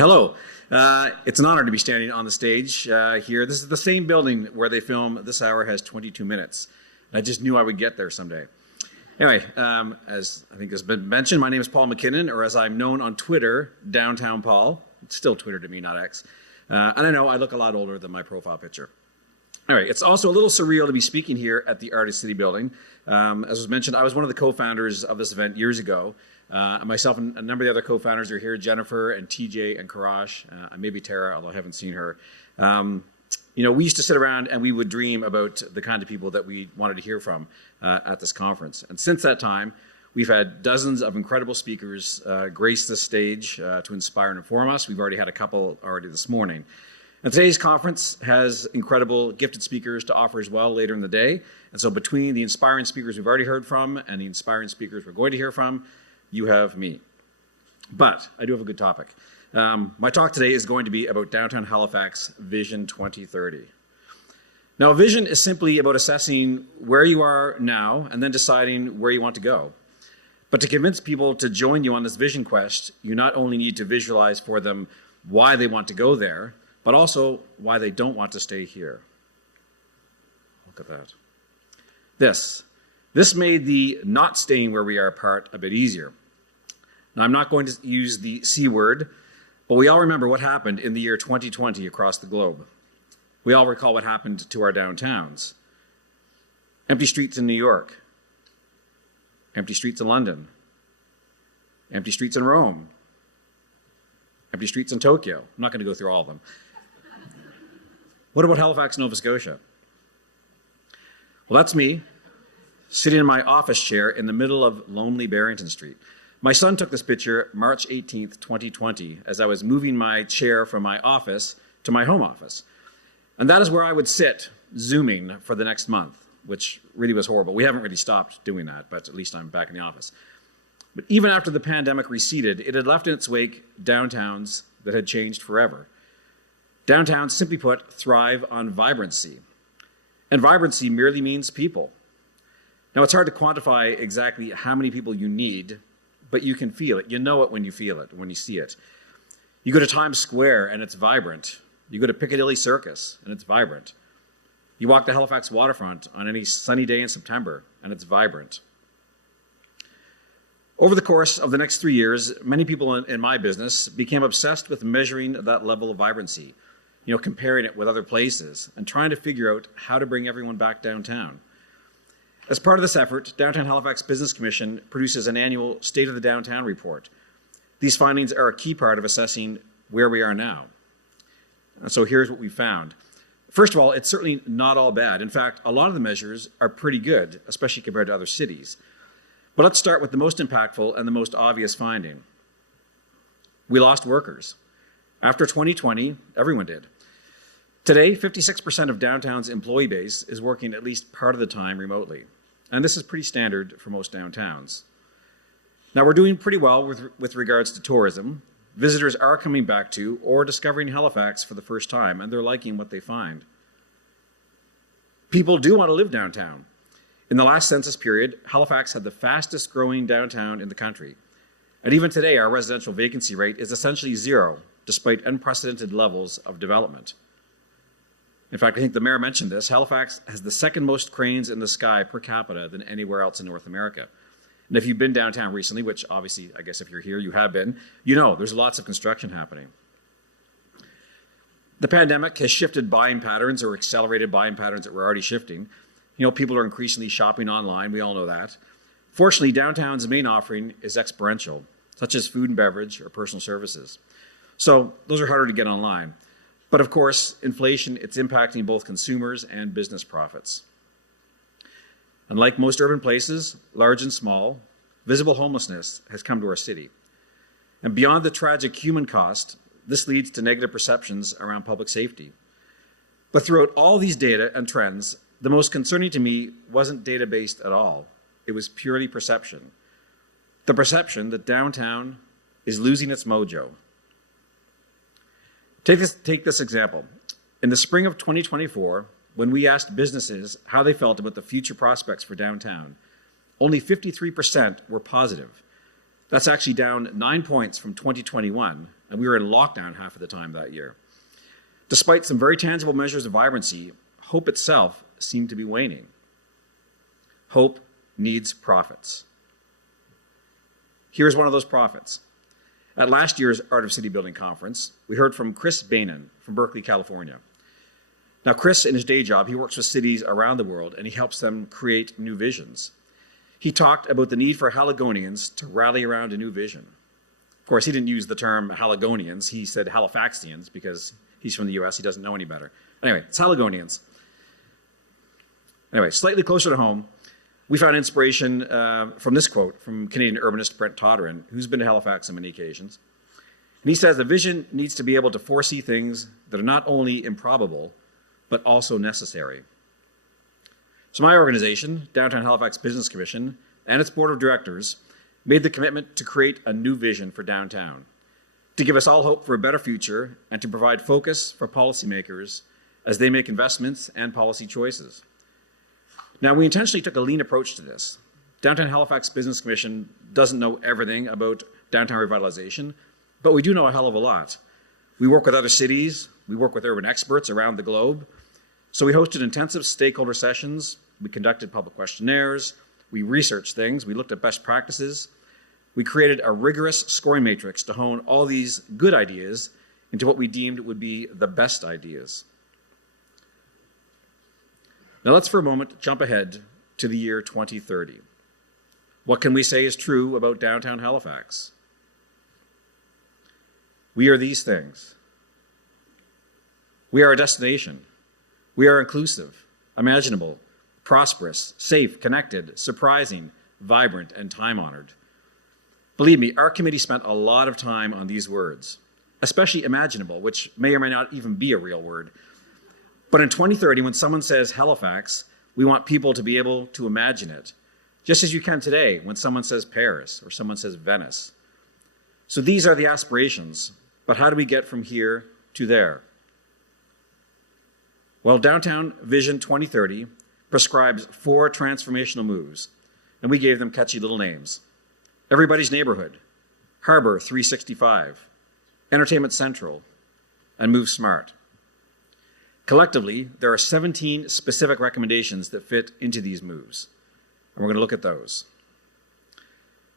Hello. It's an honor to be standing on the stage here. This is the same building where they film This Hour Has 22 Minutes. I just knew I would get there someday. Anyway, as I think has been mentioned, my name is Paul MacKinnon, or as I'm known on Twitter, Downtown Paul. It's still Twitter to me, not X. And I know I look a lot older than my profile picture. Anyway, it's also a little surreal to be speaking here at the Artist City building. As was mentioned, I was one of the co-founders of this event years ago. Myself and a number of the other co-founders are here, Jennifer and TJ and Karash, and maybe Tara, although I haven't seen her. We used to sit around and we would dream about the kind of people that we wanted to hear from at this conference. And since that time, we've had dozens of incredible speakers grace this stage to inspire and inform us. We've already had a couple already this morning. And today's conference has incredible gifted speakers to offer as well later in the day. And so between the inspiring speakers we've already heard from and the inspiring speakers we're going to hear from, you have me. But I do have a good topic. My talk today is going to be about Downtown Halifax Vision 2030. Now, a vision is simply about assessing where you are now and then deciding where you want to go. But to convince people to join you on this vision quest, you not only need to visualize for them why they want to go there, but also why they don't want to stay here. Look at that. This made the not staying where we are part a bit easier. Now, I'm not going to use the C word, but we all remember what happened in the year 2020 across the globe. We all recall what happened to our downtowns. Empty streets in New York, empty streets in London, empty streets in Rome, empty streets in Tokyo. I'm not going to go through all of them. What about Halifax, Nova Scotia? Well, that's me, sitting in my office chair in the middle of lonely Barrington Street. My son took this picture March 18th, 2020, as I was moving my chair from my office to my home office. And that is where I would sit, Zooming, for the next month, which really was horrible. We haven't really stopped doing that, but at least I'm back in the office. But even after the pandemic receded, it had left in its wake downtowns that had changed forever. Downtowns, simply put, thrive on vibrancy. And vibrancy merely means people. Now, it's hard to quantify exactly how many people you need, but you can feel it. You know it when you feel it, when you see it. You go to Times Square and it's vibrant. You go to Piccadilly Circus and it's vibrant. You walk the Halifax waterfront on any sunny day in September and it's vibrant. Over the course of the next 3 years, many people in my business became obsessed with measuring that level of vibrancy, comparing it with other places and trying to figure out how to bring everyone back downtown. As part of this effort, Downtown Halifax Business Commission produces an annual State of the Downtown report. These findings are a key part of assessing where we are now. And so here's what we found. First of all, it's certainly not all bad. In fact, a lot of the measures are pretty good, especially compared to other cities. But let's start with the most impactful and the most obvious finding. We lost workers. After 2020, everyone did. Today, 56% of downtown's employee base is working at least part of the time remotely. And this is pretty standard for most downtowns. Now, we're doing pretty well with regards to tourism. Visitors are coming back to or discovering Halifax for the first time, and they're liking what they find. People do want to live downtown. In the last census period, Halifax had the fastest growing downtown in the country. And even today, our residential vacancy rate is essentially zero, despite unprecedented levels of development. In fact, I think the mayor mentioned this. Halifax has the second most cranes in the sky per capita than anywhere else in North America. And if you've been downtown recently, which obviously, I guess if you're here, you have been, there's lots of construction happening. The pandemic has shifted buying patterns or accelerated buying patterns that were already shifting. People are increasingly shopping online. We all know that. Fortunately, downtown's main offering is experiential, such as food and beverage or personal services. So those are harder to get online. But of course, inflation, it's impacting both consumers and business profits. And like most urban places, large and small, visible homelessness has come to our city. And beyond the tragic human cost, this leads to negative perceptions around public safety. But throughout all these data and trends, the most concerning to me wasn't data-based at all. It was purely perception. The perception that downtown is losing its mojo. Take this example. In the spring of 2024, when we asked businesses how they felt about the future prospects for downtown, only 53% were positive. That's actually down 9 points from 2021 and we were in lockdown half of the time that year. Despite some very tangible measures of vibrancy, hope itself seemed to be waning. Hope needs prophets. Here's one of those prophets. At last year's Art of City Building Conference, we heard from Chris Bainan from Berkeley, California. Now, Chris, in his day job, he works with cities around the world and he helps them create new visions. He talked about the need for Haligonians to rally around a new vision. Of course, he didn't use the term Haligonians. He said Halifaxians because he's from the US. He doesn't know any better. Anyway, it's Haligonians. Anyway, slightly closer to home, we found inspiration from this quote from Canadian urbanist Brent Todderin, who's been to Halifax on many occasions. And he says, "A vision needs to be able to foresee things that are not only improbable, but also necessary." So my organization, Downtown Halifax Business Commission, and its board of directors made the commitment to create a new vision for downtown, to give us all hope for a better future and to provide focus for policymakers as they make investments and policy choices. Now, we intentionally took a lean approach to this. Downtown Halifax Business Commission doesn't know everything about downtown revitalization, but we do know a hell of a lot. We work with other cities, we work with urban experts around the globe. So we hosted intensive stakeholder sessions, we conducted public questionnaires, we researched things, we looked at best practices, we created a rigorous scoring matrix to hone all these good ideas into what we deemed would be the best ideas. Now let's for a moment jump ahead to the year 2030. What can we say is true about downtown Halifax? We are these things. We are a destination. We are inclusive, imaginable, prosperous, safe, connected, surprising, vibrant, and time-honored. Believe me, our committee spent a lot of time on these words, especially imaginable, which may or may not even be a real word. But in 2030, when someone says Halifax, we want people to be able to imagine it, just as you can today when someone says Paris or someone says Venice. So these are the aspirations, but how do we get from here to there? Well, Downtown Vision 2030 prescribes 4 transformational moves, and we gave them catchy little names. Everybody's Neighborhood, Harbor 365, Entertainment Central, and Move Smart. Collectively, there are 17 specific recommendations that fit into these moves, and we're going to look at those.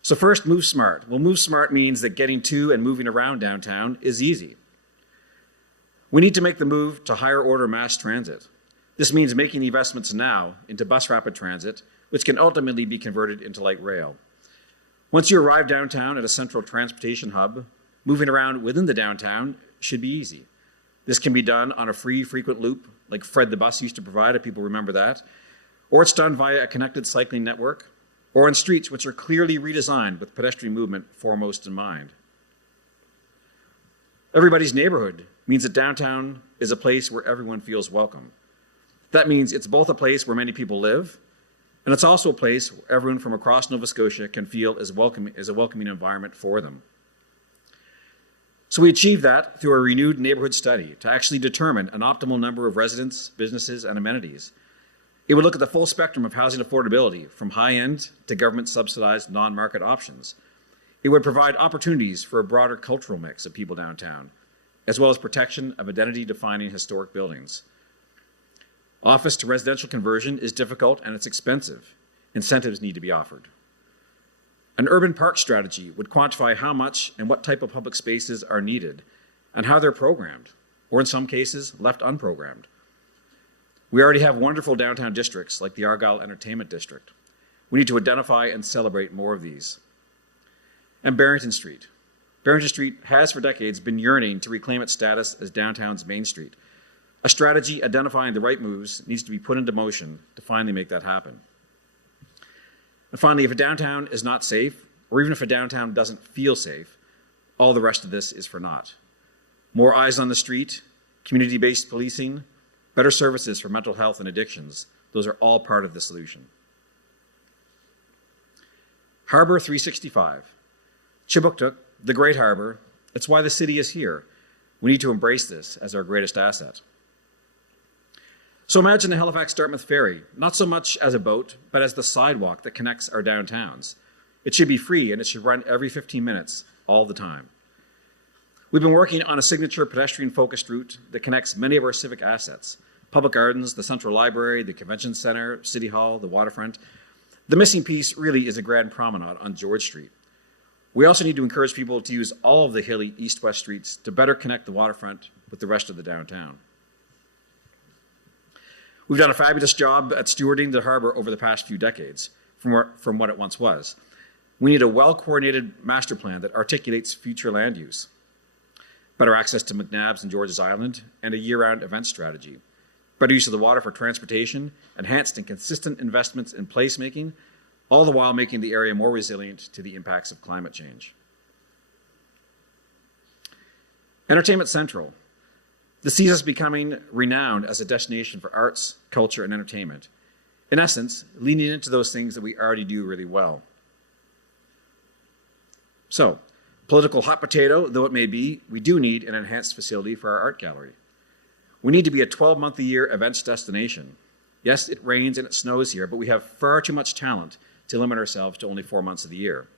So first, Move Smart. Well, Move Smart means that getting to and moving around downtown is easy. We need to make the move to higher order mass transit. This means making investments now into bus rapid transit, which can ultimately be converted into light rail. Once you arrive downtown at a central transportation hub, moving around within the downtown should be easy. This can be done on a free frequent loop, like Fred the Bus used to provide, if people remember that, or it's done via a connected cycling network, or on streets which are clearly redesigned with pedestrian movement foremost in mind. Everybody's Neighborhood means that downtown is a place where everyone feels welcome. That means it's both a place where many people live, and it's also a place where everyone from across Nova Scotia can feel is a welcoming environment for them. So we achieved that through a renewed neighborhood study to actually determine an optimal number of residents, businesses, and amenities. It would look at the full spectrum of housing affordability, from high-end to government-subsidized non-market options. It would provide opportunities for a broader cultural mix of people downtown, as well as protection of identity-defining historic buildings. Office to residential conversion is difficult and it's expensive. Incentives need to be offered. An urban park strategy would quantify how much and what type of public spaces are needed and how they're programmed, or in some cases, left unprogrammed. We already have wonderful downtown districts like the Argyle Entertainment District. We need to identify and celebrate more of these. And Barrington Street. Barrington Street has for decades been yearning to reclaim its status as downtown's main street. A strategy identifying the right moves needs to be put into motion to finally make that happen. And finally, if a downtown is not safe, or even if a downtown doesn't feel safe, all the rest of this is for naught. More eyes on the street, community-based policing, better services for mental health and addictions, those are all part of the solution. Harbor 365. Chibuktuk, the Great Harbor, it's why the city is here. We need to embrace this as our greatest asset. So imagine the Halifax-Dartmouth Ferry, not so much as a boat, but as the sidewalk that connects our downtowns. It should be free and it should run every 15 minutes, all the time. We've been working on a signature pedestrian-focused route that connects many of our civic assets: public gardens, the Central Library, the Convention Center, City Hall, the waterfront. The missing piece really is a grand promenade on George Street. We also need to encourage people to use all of the hilly east-west streets to better connect the waterfront with the rest of the downtown. We've done a fabulous job at stewarding the harbor over the past few decades from what it once was. We need a well-coordinated master plan that articulates future land use, better access to McNabb's and George's Island, and a year-round event strategy, better use of the water for transportation, enhanced and consistent investments in placemaking, all the while making the area more resilient to the impacts of climate change. Entertainment Central. This sees us becoming renowned as a destination for arts, culture, and entertainment. In essence, leaning into those things that we already do really well. So, political hot potato though it may be, we do need an enhanced facility for our art gallery. We need to be a 12-month-a-year events destination. Yes, it rains and it snows here, but we have far too much talent to limit ourselves to only 4 months of the year.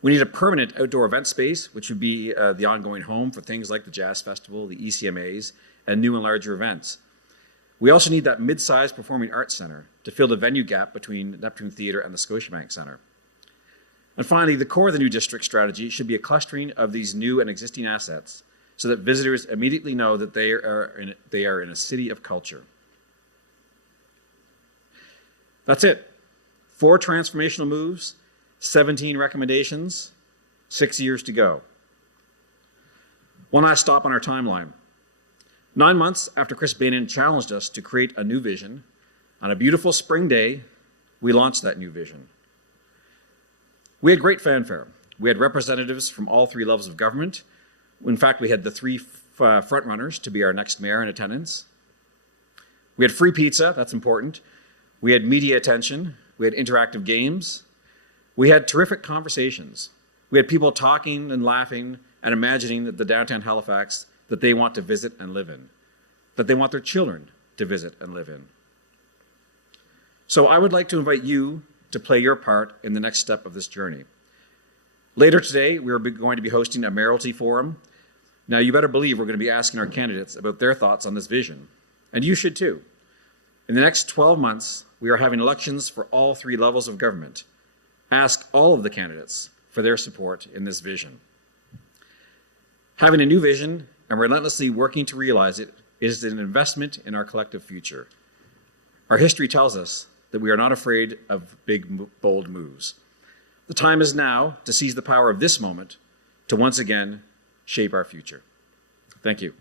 We need a permanent outdoor event space, which would be the ongoing home for things like the Jazz Festival, the ECMAs, and new and larger events. We also need that mid-sized performing arts center to fill the venue gap between Neptune Theatre and the Scotiabank Centre. And finally, the core of the new district strategy should be a clustering of these new and existing assets so that visitors immediately know that they are in a city of culture. That's it. 4 transformational moves, 17 recommendations, 6 years to go. One last stop on our timeline. 9 months after Chris Bainan challenged us to create a new vision, on a beautiful spring day, we launched that new vision. We had great fanfare. We had representatives from all 3 levels of government. In fact, we had the 3 frontrunners to be our next mayor in attendance. We had free pizza, that's important. We had media attention. We had interactive games. We had terrific conversations. We had people talking and laughing and imagining that the downtown Halifax that they want to visit and live in, that they want their children to visit and live in. So I would like to invite you to play your part in the next step of this journey. Later today, we are going to be hosting a mayoralty forum. Now, you better believe we're going to be asking our candidates about their thoughts on this vision, and you should too. In the next 12 months, we are having elections for all 3 levels of government. Ask all of the candidates for their support in this vision. Having a new vision and relentlessly working to realize it is an investment in our collective future. Our history tells us that we are not afraid of big, bold moves. The time is now to seize the power of this moment to once again shape our future. Thank you.